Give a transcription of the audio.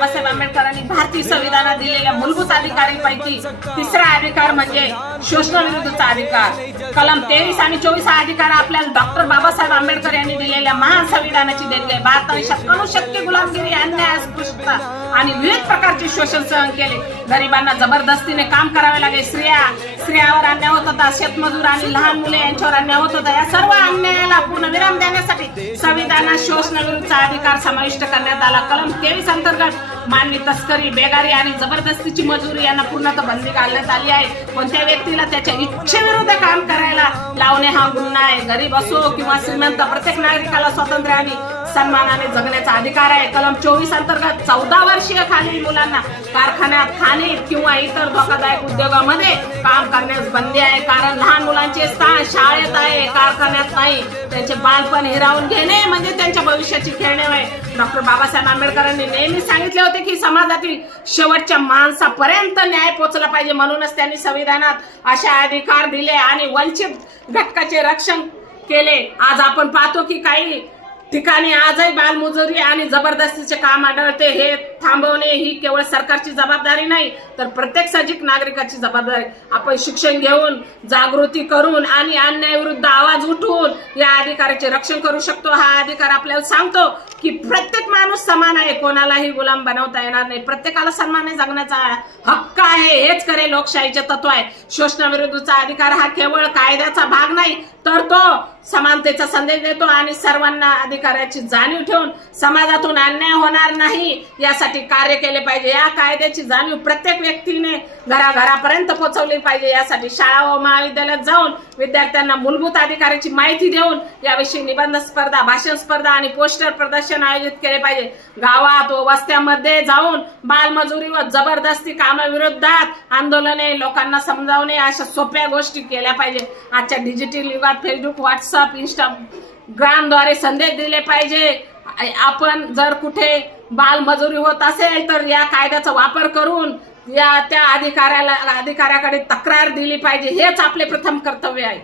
बाबासाहेब आंबेडकरांनी भारतीय संविधानात दिलेल्या मूलभूत अधिकारांपैकी तिसरा अधिकार म्हणजे शोषणाविरुद्धचा अधिकार। कलम 23 आणि 24 हा अधिकार आपल्याला डॉक्टर बाबासाहेब आंबेडकर यांनी दिलेल्या महान संविधानाची देणगी आहे। भारताने शतकानुशतके गुलामगिरी, अन्याय, अस्पृश्यता आणि विविध प्रकारचे शोषण सहन केले। गरिबांना जबरदस्तीने काम करावे लागे, स्त्रियांवर अन्याय होत होता, शेतमजूर आणि लहान मुले यांच्यावर अन्याय होत होता। या सर्व अन्यायाला पूर्णविराम देण्यासाठी संविधानात शोषणाविरुद्धचा अधिकार समाविष्ट करण्यात आला। कलम 23 अंतर्गत मानवी तस्करी, बेगारी आणि जबरदस्तीची मजुरी यांना पूर्णतः बंदी घालण्यात आली आहे। कोणत्या व्यक्तीला त्याच्या इच्छेविरुद्ध काम करायला लावणे हा गुन्हा आहे। गरीब असो किंवा श्रीमंत, प्रत्येक नागरिकाला स्वातंत्र्य आणि सन्मानाने जगण्याचा अधिकार आहे। कलम 24 अंतर्गत 14 वर्षीय खालील मुलांना कारखान्यात, खाणी किंवा इतर धोकादायक उद्योगामध्ये काम करण्यास बंदी आहे, कारण लहान मुलांचे स्थान शाळेत आहे, कारखान्यात नाही। त्यांचे बालपण हिरावून घेणे म्हणजे त्यांच्या भविष्याची खेळणे आहे। डॉक्टर बाबासाहेब आंबेडकरांनी नेहमी सांगितले होते की समाजातील शेवटच्या माणसापर्यंत न्याय पोहोचला पाहिजे, म्हणूनच त्यांनी संविधानात असे अधिकार दिले आणि वंचित घटकाचे रक्षण केले। आज आपण पाहतो की काही ठिकाणी आजही बालमजुरी आणि जबरदस्तीचे काम आढळते। हे थांबवणे ही केवळ सरकारची जबाबदारी नाही, तर प्रत्येक सामाजिक नागरिकाची जबाबदारी। आपण शिक्षण घेऊन, जागृती करून आणि अन्यायाविरुद्ध आवाज उठवून या अधिकाराचे रक्षण करू शकतो। हा अधिकार आपल्याला सांगतो की प्रत्येक माणूस समान आहे, कोणालाही गुलाम बनवता येणार नाही, प्रत्येकाला सन्मानाने जगण्याचा हक्क आहे। हेच खरे लोकशाहीचे तत्व आहे। शोषणाविरुद्धचा अधिकार हा केवळ कायद्याचा भाग नाही, तर तो समानतेचा संदेश देतो आणि सर्वांना अधिकाराची जाणीव ठेवून समाजातून अन्याय होणार नाही यासाठी कार्य केले पाहिजे। या कायद्याची जाणीव प्रत्येक व्यक्तीने घराघरापर्यंत पोहोचवली पाहिजे। यासाठी शाळा व महाविद्यालयात जाऊन विद्यार्थ्यांना मूलभूत अधिकाराची माहिती देऊन याविषयी निबंध स्पर्धा, भाषण स्पर्धा आणि पोस्टर प्रदर्शन आयोजित केले पाहिजे। गावात व वस्त्यांमध्ये जाऊन बालमजुरी व जबरदस्ती कामाविरोधात आंदोलने, लोकांना समजावणे अशा सोप्या गोष्टी केल्या पाहिजे। आजच्या डिजिटल युगात फेसबुक, व्हॉट्सअप, इंस्टाग्रामद्वारे संदेश दिले पाहिजे। आपण जर कुठे बालमजुरी होत असेल तर या कायद्याचा वापर करून त्या अधिकाऱ्याकडे तक्रार दिली पाहिजे। हेच आपले प्रथम कर्तव्य आहे।